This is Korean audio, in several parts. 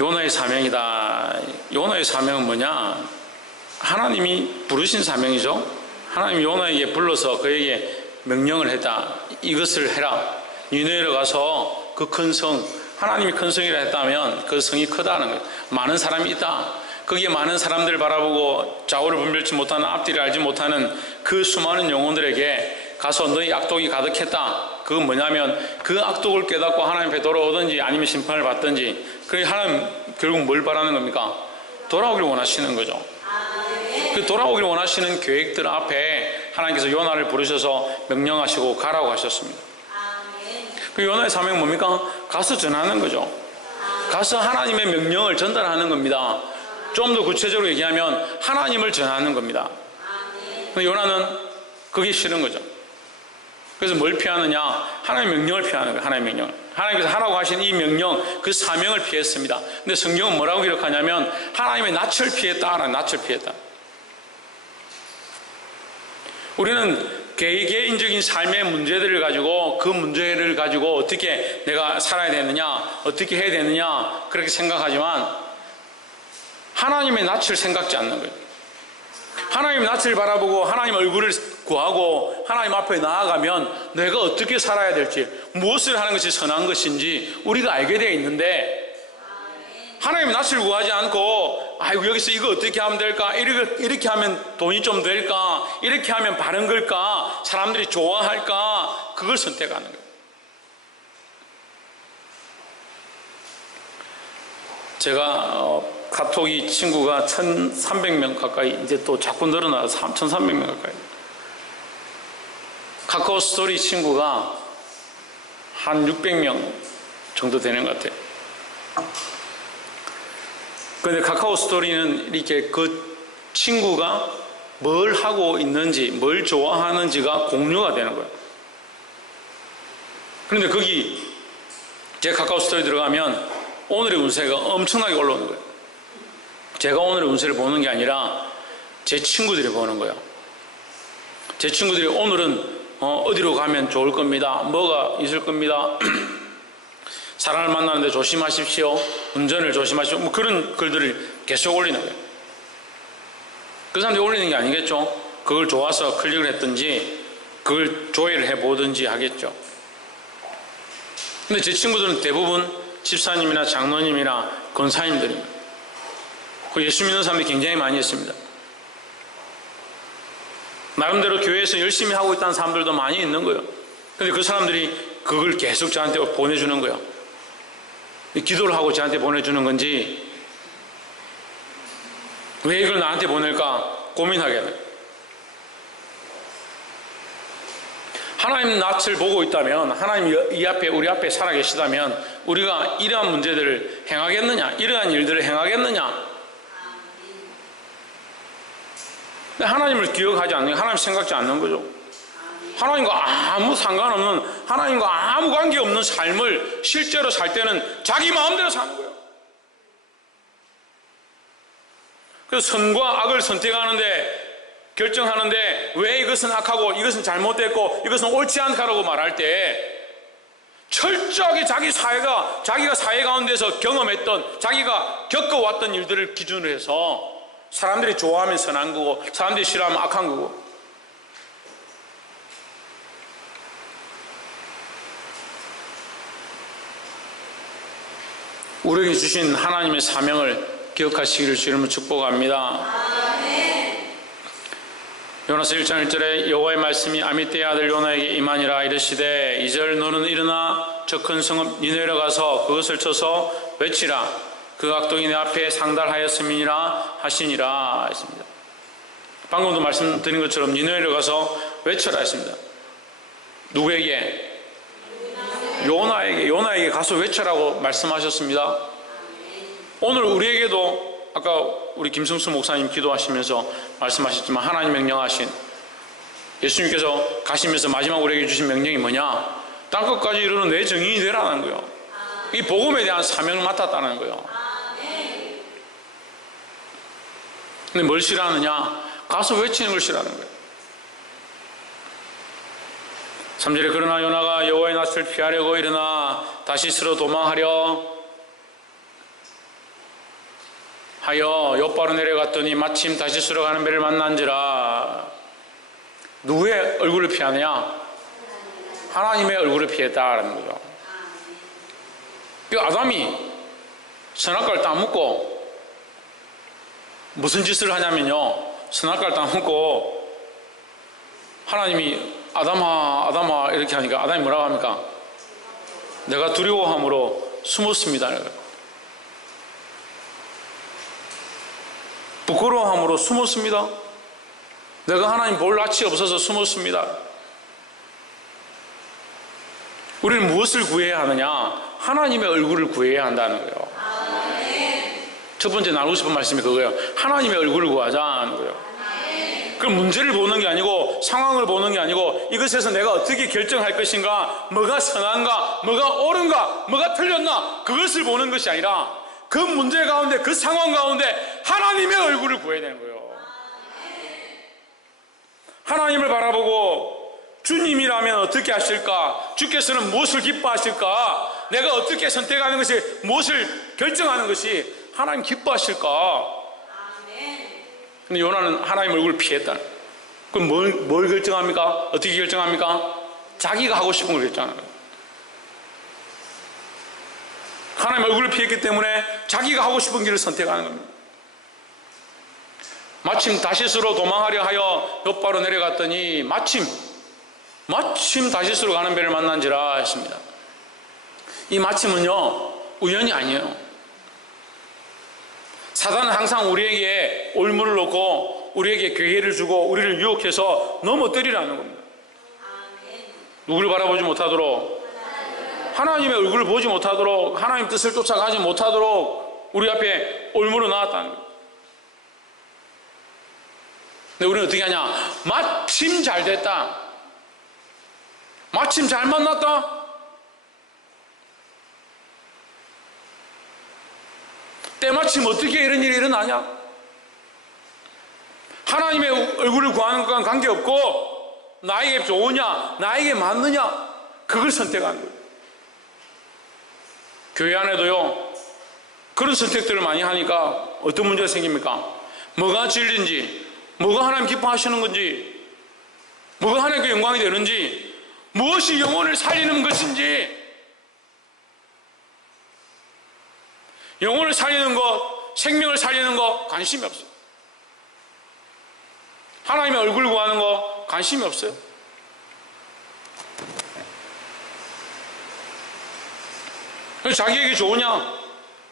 요나의 사명이다. 요나의 사명은 뭐냐? 하나님이 부르신 사명이죠. 하나님이 요나에게 불러서 그에게 명령을 했다. 이것을 해라. 니느웨로 가서 그 큰 성, 하나님이 큰 성이라 했다면 그 성이 크다는 거예요. 많은 사람이 있다. 거기에 많은 사람들을 바라보고 좌우를 분별치 못하는, 앞뒤를 알지 못하는 그 수많은 영혼들에게 가서 너희 악독이 가득했다. 그건 뭐냐면 그 악독을 깨닫고 하나님 앞에 돌아오든지 아니면 심판을 받든지, 그게 하나님 결국 뭘 바라는 겁니까? 돌아오길 원하시는 거죠. 그 돌아오길 원하시는 계획들 앞에 하나님께서 요나를 부르셔서 명령하시고 가라고 하셨습니다. 그 요나의 사명은 뭡니까? 가서 전하는 거죠. 가서 하나님의 명령을 전달하는 겁니다. 좀 더 구체적으로 얘기하면 하나님을 전하는 겁니다. 근데 요나는 그게 싫은 거죠. 그래서 뭘 피하느냐? 하나님의 명령을 피하는 거예요. 하나님의 명령을. 하나님께서 하라고 하신 이 명령, 그 사명을 피했습니다. 근데 성경은 뭐라고 기록하냐면 하나님의 낯을 피했다라는, 낯을 피했다. 우리는 개인적인 삶의 문제들을 가지고, 그 문제를 가지고 어떻게 내가 살아야 되느냐, 어떻게 해야 되느냐, 그렇게 생각하지만 하나님의 낯을 생각지 않는 거예요. 하나님의 낯을 바라보고 하나님 얼굴을 구하고 하나님 앞에 나아가면 내가 어떻게 살아야 될지, 무엇을 하는 것이 선한 것인지 우리가 알게 되어 있는데, 하나님의 낯을 구하지 않고 아이고 여기서 이거 어떻게 하면 될까, 이렇게 하면 돈이 좀 될까, 이렇게 하면 바른 걸까, 사람들이 좋아할까, 그걸 선택하는 거예요. 제가 카톡이 친구가 1300명 가까이, 이제 또 자꾸 늘어나서 1300명 가까이, 카카오 스토리 친구가 한 600명 정도 되는 것 같아요. 그런데 카카오 스토리는 이렇게 그 친구가 뭘 하고 있는지, 뭘 좋아하는지가 공유가 되는 거예요. 그런데 거기 제 카카오 스토리 들어가면 오늘의 운세가 엄청나게 올라오는 거예요. 제가 오늘의 운세를 보는 게 아니라 제 친구들이 보는 거예요. 제 친구들이 오늘은 어디로 가면 좋을 겁니다. 뭐가 있을 겁니다. 사람을 만나는데 조심하십시오. 운전을 조심하십시오. 뭐 그런 글들을 계속 올리는 거예요. 그 사람들이 올리는 게 아니겠죠. 그걸 좋아서 클릭을 했든지 그걸 조회를 해보든지 하겠죠. 근데 제 친구들은 대부분 집사님이나 장로님이나 권사님들입니다. 그 예수 믿는 사람들이 굉장히 많이 있습니다. 나름대로 교회에서 열심히 하고 있다는 사람들도 많이 있는 거예요. 근데 그 사람들이 그걸 계속 저한테 보내주는 거예요. 기도를 하고 저한테 보내주는 건지, 왜 이걸 나한테 보낼까 고민하게 돼요. 하나님 낯을 보고 있다면, 하나님 우리 앞에 살아계시다면 우리가 이러한 문제들을 행하겠느냐, 이러한 일들을 행하겠느냐. 근데 하나님을 기억하지 않는, 하나님 생각지 않는 거죠. 하나님과 아무 상관없는, 하나님과 아무 관계없는 삶을 실제로 살 때는 자기 마음대로 사는 거예요. 그래서 선과 악을 선택하는데, 결정하는데 왜 이것은 악하고 이것은 잘못됐고 이것은 옳지 않다라고 말할 때 철저하게 자기가 사회 가운데서 경험했던, 자기가 겪어왔던 일들을 기준으로 해서 사람들이 좋아하면 선한 거고 사람들이 싫어하면 악한 거고. 우리에게 주신 하나님의 사명을 기억하시기를 주님을 축복합니다. 요나서 1장 1절에 여호와의 말씀이 아미떼의 아들 요나에게 임하니라. 이르시되 2절 너는 일어나 저 큰 성읍 니느웨로 가서 그것을 쳐서 외치라. 그 악독이 내 앞에 상달하였음이니라 하시니라 했습니다. 방금도 말씀드린 것처럼 니느웨로 가서 외쳐라 했습니다. 누구에게? 요나에게 가서 외쳐라고 말씀하셨습니다. 오늘 우리에게도 아까 우리 김성수 목사님 기도하시면서 말씀하셨지만, 하나님 명령하신, 예수님께서 가시면서 마지막 우리에게 주신 명령이 뭐냐? 땅끝까지 이르는 내 증인이 되라는 거예요. 이 복음에 대한 사명을 맡았다는 거예요. 근데 뭘 싫어하느냐? 가서 외치는 걸 싫어하는 거예요. 3절에 그러나 요나가 여호와의 낯을 피하려고 일어나 다시 스스로 도망하려 하여 엿바로 내려갔더니 마침 다시스로 가는 배를 만난지라. 누구의 얼굴을 피하느냐? 하나님의 얼굴을 피했다라는 거죠. 그 아담이 선악과를 따먹고 무슨 짓을 하냐면요, 선악과를 따먹고 하나님이 아담아 아담아 이렇게 하니까 아담이 뭐라고 합니까? 내가 두려워함으로 숨었습니다. 부끄러워함으로 숨었습니다. 내가 하나님 볼 낯이 없어서 숨었습니다. 우리는 무엇을 구해야 하느냐? 하나님의 얼굴을 구해야 한다는 거예요. 첫 번째 나누고 싶은 말씀이 그거예요. 하나님의 얼굴을 구하자는 거예요. 그럼 문제를 보는 게 아니고 상황을 보는 게 아니고 이것에서 내가 어떻게 결정할 것인가, 뭐가 선한가, 뭐가 옳은가, 뭐가 틀렸나, 그것을 보는 것이 아니라 그 문제 가운데, 그 상황 가운데 하나님의 얼굴을 구해야 되는 거예요. 하나님을 바라보고 주님이라면 어떻게 하실까? 주께서는 무엇을 기뻐하실까? 내가 어떻게 선택하는 것이, 무엇을 결정하는 것이 하나님 기뻐하실까? 근데 요나는 하나님 얼굴을 피했다. 그럼 뭘 결정합니까? 어떻게 결정합니까? 자기가 하고 싶은 걸 결정하는 거예요. 하나님 얼굴을 피했기 때문에 자기가 하고 싶은 길을 선택하는 겁니다. 마침 다시스로 도망하려 하여 엿바로 내려갔더니 마침 다시스로 가는 배를 만난지라 했습니다. 이 마침은요, 우연이 아니에요. 사단은 항상 우리에게 올무를 놓고 우리에게 기회를 주고 우리를 유혹해서 넘어뜨리라는 겁니다. 누구를 바라보지 못하도록, 하나님의 얼굴을 보지 못하도록, 하나님 뜻을 쫓아가지 못하도록 우리 앞에 올무를 놨다는 거예요. 근데 우리는 어떻게 하냐? 마침 잘 됐다, 마침 잘 만났다, 때마침 어떻게 이런 일이 일어나냐? 하나님의 얼굴을 구하는 것과는 관계없고 나에게 좋으냐, 나에게 맞느냐, 그걸 선택하는 거예요. 교회 안에도요, 그런 선택들을 많이 하니까 어떤 문제가 생깁니까? 뭐가 진리인지, 뭐가 하나님 기뻐하시는 건지, 뭐가 하나님께 영광이 되는지, 무엇이 영혼을 살리는 것인지, 영혼을 살리는 것, 생명을 살리는 것 관심이 없어요. 하나님의 얼굴 구하는 거 관심이 없어요. 자기에게 좋으냐,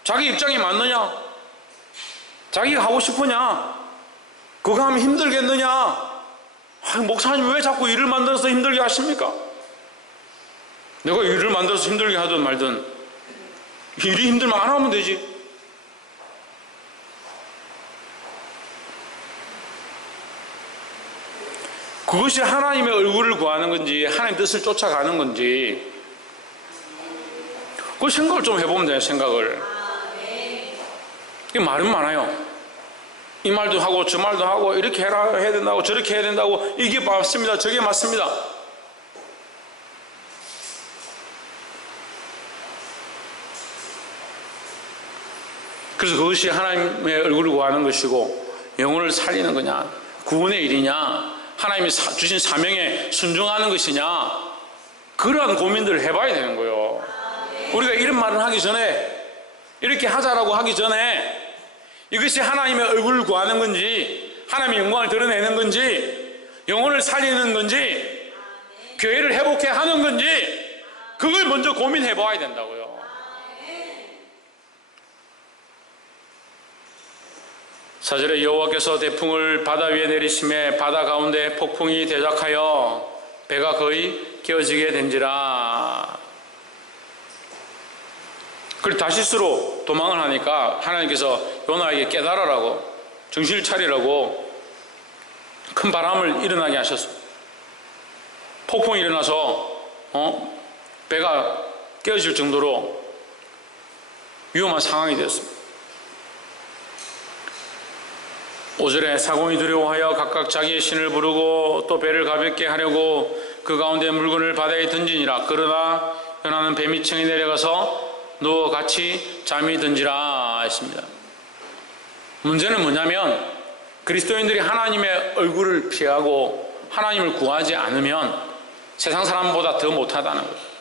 자기 입장에 맞느냐, 자기가 하고 싶으냐, 그거 하면 힘들겠느냐, 목사님 왜 자꾸 일을 만들어서 힘들게 하십니까? 내가 일을 만들어서 힘들게 하든 말든 일이 힘들면 안 하면 되지. 그것이 하나님의 얼굴을 구하는 건지 하나님 뜻을 쫓아가는 건지 그 생각을 좀 해보면 돼요. 생각을. 이게 말은 많아요. 이 말도 하고 저 말도 하고 이렇게 해야 된다고 저렇게 해야 된다고, 이게 맞습니다, 저게 맞습니다. 그래서 그것이 하나님의 얼굴을 구하는 것이고 영혼을 살리는 거냐, 구원의 일이냐, 하나님이 주신 사명에 순종하는 것이냐, 그러한 고민들을 해봐야 되는 거예요. 우리가 이런 말을 하기 전에, 이렇게 하자라고 하기 전에 이것이 하나님의 얼굴을 구하는 건지, 하나님의 영광을 드러내는 건지, 영혼을 살리는 건지, 교회를 회복해 하는 건지, 그걸 먼저 고민해 봐야 된다고요. 4절에 여호와께서 대풍을 바다 위에 내리심에 바다 가운데 폭풍이 대작하여 배가 거의 깨어지게 된지라. 그리고 다시스로 도망을 하니까 하나님께서 요나에게 깨달으라고, 정신을 차리라고 큰 바람을 일어나게 하셨습니다. 폭풍이 일어나서 배가 깨어질 정도로 위험한 상황이 되었습니다. 5절에 사공이 두려워하여 각각 자기의 신을 부르고 또 배를 가볍게 하려고 그 가운데 물건을 바다에 던지니라. 그러나 요나는 배 밑층에 내려가서 누워 같이 잠이 든지라 했습니다. 문제는 뭐냐면 그리스도인들이 하나님의 얼굴을 피하고 하나님을 구하지 않으면 세상 사람보다 더 못하다는 거예요.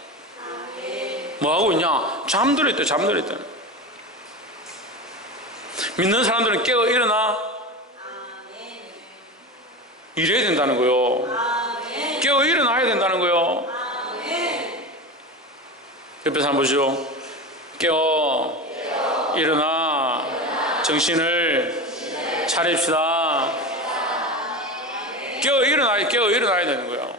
뭐하고 있냐? 잠들어 있다. 믿는 사람들은 깨어 일어나 이래야 된다는 거예요. 깨어 일어나야 된다는 거예요. 옆에 사람 보시죠. 깨어 일어나 정신을 차립시다. 깨어 일어나야 되는 거예요.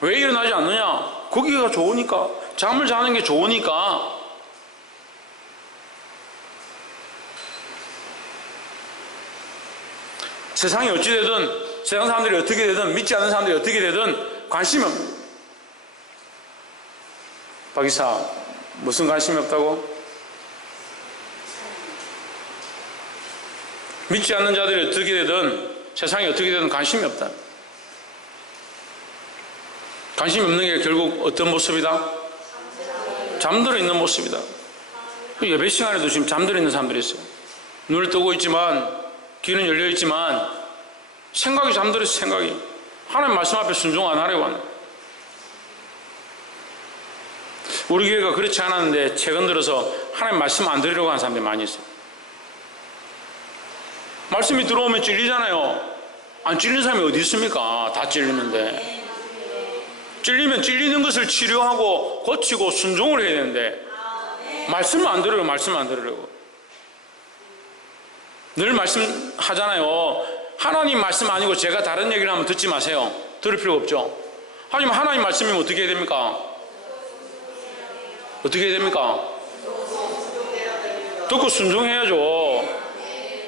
왜 일어나지 않느냐? 거기가 좋으니까. 잠을 자는 게 좋으니까. 세상이 어찌되든, 세상 사람들이 어떻게 되든, 믿지 않는 사람들이 어떻게 되든 관심이 없는. 박이사, 무슨 관심이 없다고? 믿지 않는 자들이 어떻게 되든, 세상이 어떻게 되든 관심이 없다. 관심이 없는 게 결국 어떤 모습이다? 잠들어 있는 모습이다. 예배 시간에도 지금 잠들어 있는 사람들이 있어요. 눈을 뜨고 있지만, 귀는 열려 있지만, 생각이 잠들어 있어, 생각이. 하나님 말씀 앞에 순종 안 하려고 하는. 우리 교회가 그렇지 않았는데, 최근 들어서 하나님 말씀 안 들으려고 하는 사람들이 많이 있어요. 말씀이 들어오면 찔리잖아요. 안 찔리는 사람이 어디 있습니까? 다 찔리는데. 찔리면 찔리는 것을 치료하고 고치고 순종을 해야 되는데 말씀을 안 들으려고. 늘 말씀하잖아요. 하나님 말씀 아니고 제가 다른 얘기를 하면 듣지 마세요. 들을 필요가 없죠. 하지만 하나님 말씀이면 어떻게 해야 됩니까? 듣고 순종해야죠.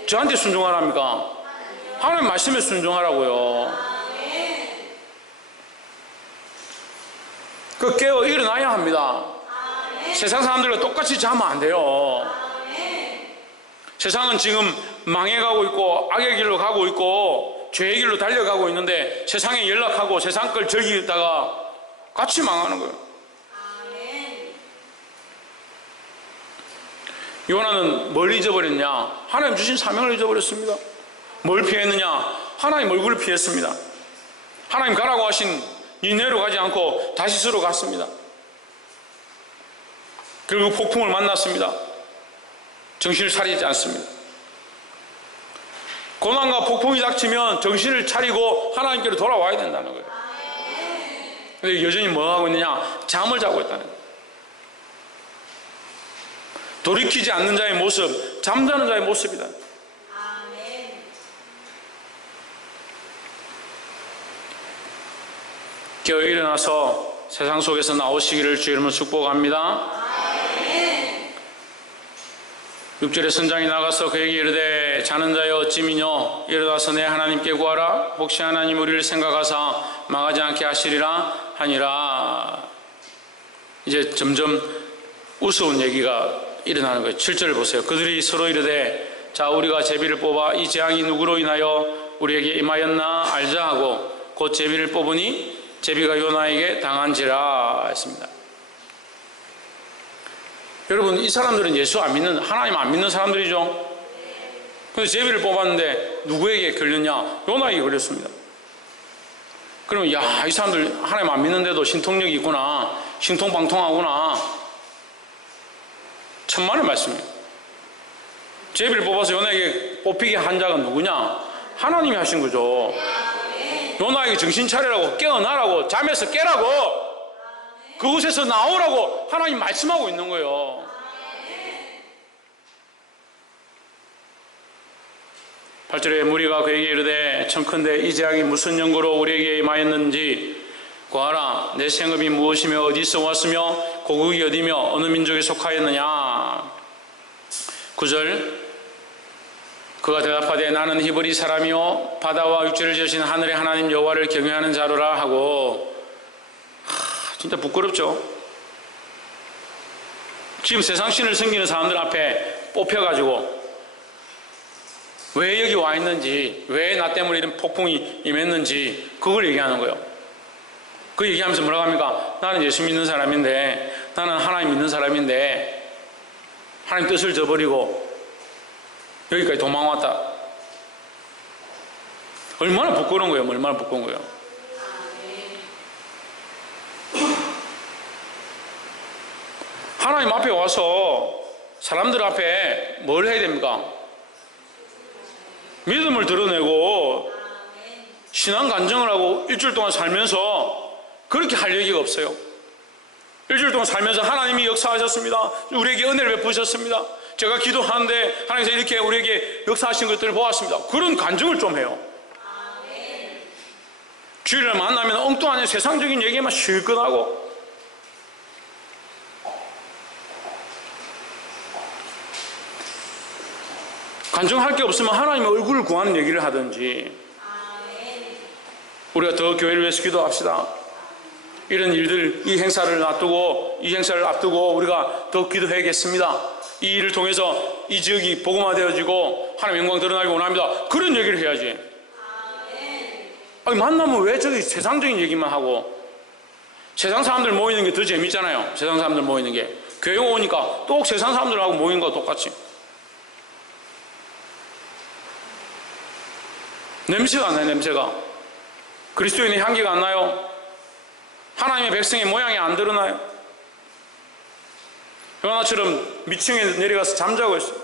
저한테 순종하랍니까? 하나님 말씀에 순종하라고요. 그 깨어 일어나야 합니다. 세상 사람들과 똑같이 자면 안 돼요. 세상은 지금 망해가고 있고 악의 길로 가고 있고 죄의 길로 달려가고 있는데 세상에 연락하고 세상 걸 즐기다가 같이 망하는 거예요. 요나는 뭘 잊어버렸냐? 하나님 주신 사명을 잊어버렸습니다. 뭘 피했느냐? 하나님 얼굴을 피했습니다. 하나님 가라고 하신 니네로 가지 않고 다시스로 갔습니다. 결국 폭풍을 만났습니다. 정신을 차리지 않습니다. 고난과 폭풍이 닥치면 정신을 차리고 하나님께로 돌아와야 된다는 거예요. 근데 여전히 뭐 하고 있느냐? 잠을 자고 있다는 거예요. 돌이키지 않는 자의 모습, 잠자는 자의 모습이다. 깨어 일어나서 세상 속에서 나오시기를 주의 이름으로 축복합니다. 6절에 선장이 나가서 그에게 이르되 자는 자여 어찌미뇨 일어나서 내 하나님께 구하라. 혹시 하나님 우리를 생각하사 망하지 않게 하시리라 하니라. 이제 점점 우스운 얘기가 일어나는 거예요. 7절을 보세요. 그들이 서로 이르되 자 우리가 제비를 뽑아 이 재앙이 누구로 인하여 우리에게 임하였나 알자 하고 곧 제비를 뽑으니 제비가 요나에게 당한지라 했습니다. 여러분 이 사람들은 예수 안 믿는, 하나님 안 믿는 사람들이죠. 그런데 제비를 뽑았는데 누구에게 걸렸냐? 요나에게 걸렸습니다. 그러면 야, 이 사람들 하나님 안 믿는데도 신통력이 있구나, 신통방통하구나. 천만의 말씀이에요. 제비를 뽑아서 요나에게 뽑히게 한 자가 누구냐? 하나님이 하신 거죠. 요나에게 정신 차리라고, 깨어나라고, 잠에서 깨라고, 그곳에서 나오라고 하나님 말씀하고 있는 거예요. 8절에 무리가 그에게 이르되 청컨대 이 재앙이 무슨 연고로 우리에게 임하였는지 구하라. 내 생업이 무엇이며 어디서 왔으며 고국이 어디며 어느 민족에 속하였느냐. 9절 그가 대답하되 나는 히브리 사람이요 바다와 육지를 지으신 하늘의 하나님 여호와를 경외하는 자로라 하고. 진짜 부끄럽죠. 지금 세상 신을 섬기는 사람들 앞에 뽑혀가지고 왜 여기 와 있는지, 왜 나 때문에 이런 폭풍이 임했는지 그걸 얘기하는 거예요. 그 얘기하면서 뭐라고 합니까? 나는 예수 믿는 사람인데, 나는 하나님 믿는 사람인데 하나님 뜻을 저버리고 여기까지 도망왔다. 얼마나 부끄러운 거예요. 얼마나 부끄러운 거예요. 하나님 앞에 와서 사람들 앞에 뭘 해야 됩니까? 믿음을 드러내고 신앙 간증을 하고 일주일 동안 살면서 그렇게 할 얘기가 없어요. 일주일 동안 살면서 하나님이 역사하셨습니다. 우리에게 은혜를 베푸셨습니다. 제가 기도하는데 하나님께서 이렇게 우리에게 역사하신 것들을 보았습니다. 그런 간증을 좀 해요. 주일날 만나면 엉뚱한 세상적인 얘기만 실컷 하고, 간증할 게 없으면 하나님의 얼굴을 구하는 얘기를 하든지, 우리가 더 교회를 위해서 기도합시다. 이런 일들, 이 행사를 앞두고 우리가 더 기도해야겠습니다. 이 일을 통해서 이 지역이 복음화되어지고 하나님의 영광 드러나기 원합니다. 그런 얘기를 해야지. 아니, 만나면 왜 저기 세상적인 얘기만 하고, 세상 사람들 모이는 게 더 재밌잖아요. 세상 사람들 모이는 게. 교회 오니까 또 세상 사람들하고 모이는 거 똑같이. 냄새가 안 나요. 냄새가. 그리스도인의 향기가 안 나요. 하나님의 백성의 모양이 안 드러나요. 요나처럼 미층에 내려가서 잠자고 있어요.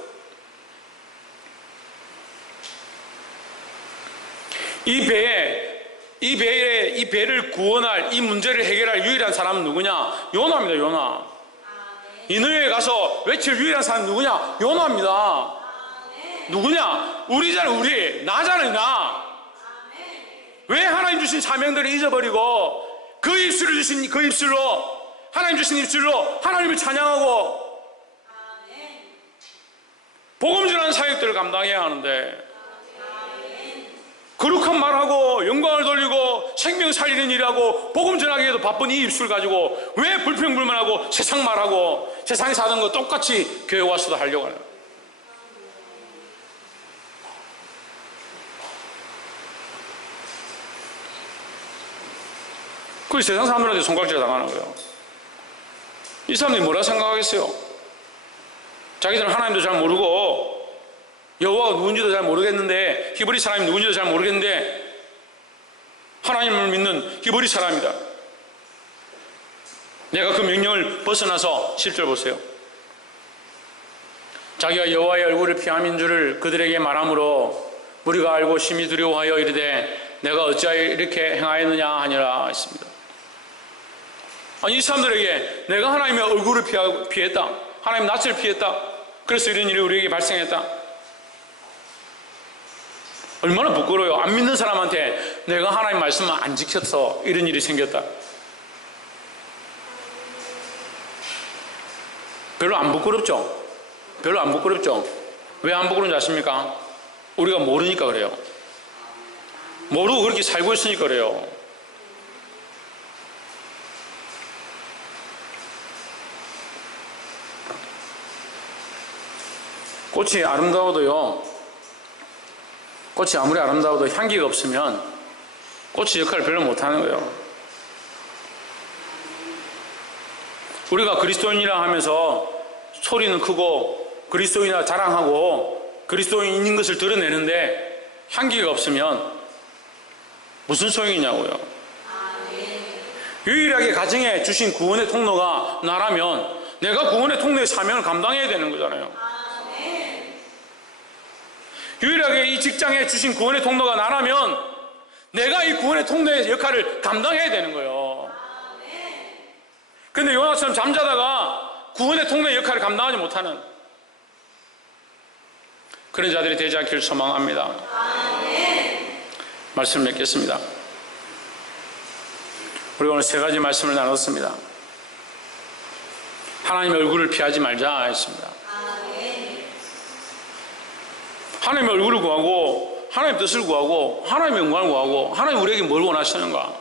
이 배를 구원할, 이 문제를 해결할 유일한 사람은 누구냐? 요나입니다. 요나. 니느웨에 가서 외칠 유일한 사람은 누구냐? 요나입니다. 누구냐? 우리잖아요. 우리. 나잖아요. 나. 왜 하나님 주신 사명들을 잊어버리고 그 입술을 주신 그 입술로, 하나님 주신 입술로 하나님을 찬양하고 복음 전하는 사역들을 감당해야 하는데, 거룩한 말하고 영광을 돌리고 생명 살리는 일하고 복음 전하기에도 바쁜 이 입술 가지고 왜 불평불만하고 세상 말하고 세상에서 하는 거 똑같이 교회 와서도 하려고 하는 거예요. 그 세상 사람들한테 손가락질 당하는 거예요. 이 사람들이 뭐라 생각하겠어요? 자기들은 하나님도 잘 모르고 여호와가 누군지도 잘 모르겠는데, 히브리 사람이 누군지도 잘 모르겠는데 하나님을 믿는 히브리 사람이다. 내가 그 명령을 벗어나서 10절 보세요. 자기가 여호와의 얼굴을 피함인 줄을 그들에게 말함으로 무리가 알고 심히 두려워하여 이르되 내가 어찌하여 이렇게 행하였느냐 하니라 했습니다. 아니, 이 사람들에게 내가 하나님의 얼굴을 피했다, 하나님 낯을 피했다, 그래서 이런 일이 우리에게 발생했다. 얼마나 부끄러워요. 안 믿는 사람한테 내가 하나님 말씀을 안 지켰어, 이런 일이 생겼다. 별로 안 부끄럽죠? 별로 안 부끄럽죠? 왜 안 부끄러운지 아십니까? 우리가 모르니까 그래요. 모르고 그렇게 살고 있으니까 그래요. 꽃이 아름다워도요, 꽃이 아무리 아름다워도 향기가 없으면 꽃이 역할을 별로 못하는 거예요. 우리가 그리스도인이라 하면서 소리는 크고 그리스도인이라 자랑하고 그리스도인인 것을 드러내는데 향기가 없으면 무슨 소용이냐고요. 유일하게 가정에 주신 구원의 통로가 나라면 내가 구원의 통로의 사명을 감당해야 되는 거잖아요. 유일하게 이 직장에 주신 구원의 통로가 나라면 내가 이 구원의 통로의 역할을 감당해야 되는 거예요. 그런데 요나처럼 잠자다가 구원의 통로의 역할을 감당하지 못하는 그런 자들이 되지 않기를 소망합니다. 말씀을 맺겠습니다. 우리가 오늘 세 가지 말씀을 나눴습니다. 하나님의 얼굴을 피하지 말자 했습니다. 하나님의 얼굴을 구하고 하나님의 뜻을 구하고 하나님의 영광을 구하고 하나님 우리에게 뭘 원하시는가,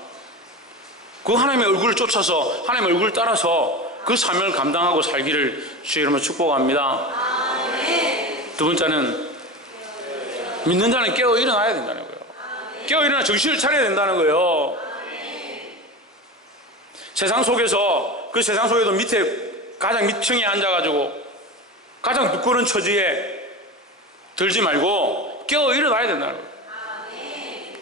그 하나님의 얼굴을 쫓아서 하나님의 얼굴을 따라서 그 사명을 감당하고 살기를 주의 이름으로 축복합니다. 두 번째는 믿는 자는 깨어 일어나야 된다는 거예요. 깨어 일어나 정신을 차려야 된다는 거예요. 세상 속에서, 그 세상 속에도 밑에 가장 밑층에 앉아가지고 가장 부끄러운 처지에 들지 말고 깨어 일어나야 된다는 거예요.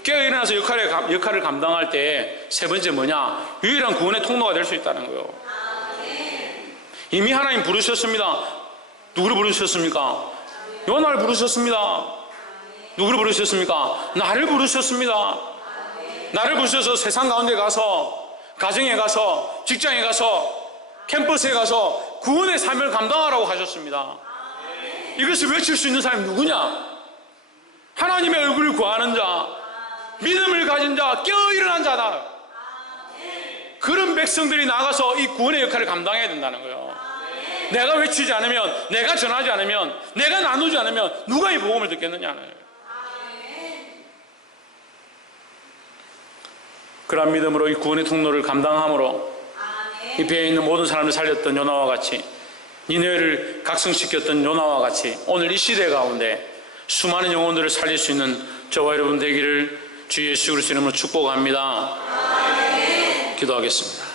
깨어 일어나서 역할을 감당할 때 세 번째 뭐냐? 유일한 구원의 통로가 될 수 있다는 거예요. 이미 하나님 부르셨습니다. 누구를 부르셨습니까? 요나를 부르셨습니다. 누구를 부르셨습니까? 나를 부르셨습니다. 나를 부르셔서 세상 가운데 가서, 가정에 가서, 직장에 가서, 캠퍼스에 가서 구원의 삶을 감당하라고 하셨습니다. 이것을 외칠 수 있는 사람이 누구냐? 하나님의 얼굴을 구하는 자, 믿음을 가진 자, 깨어 일어난 자다. 그런 백성들이 나가서 이 구원의 역할을 감당해야 된다는 거예요. 내가 외치지 않으면, 내가 전하지 않으면, 내가 나누지 않으면 누가 이 복음을 듣겠느냐는 거예요. 그러한 믿음으로 이 구원의 통로를 감당함으로 이 배에 있는 모든 사람을 살렸던 요나와 같이, 니느웨를 각성시켰던 요나와 같이 오늘 이 시대 가운데 수많은 영혼들을 살릴 수 있는 저와 여러분 되기를 주 예수 그리스도 이름으로 축복합니다. 기도하겠습니다.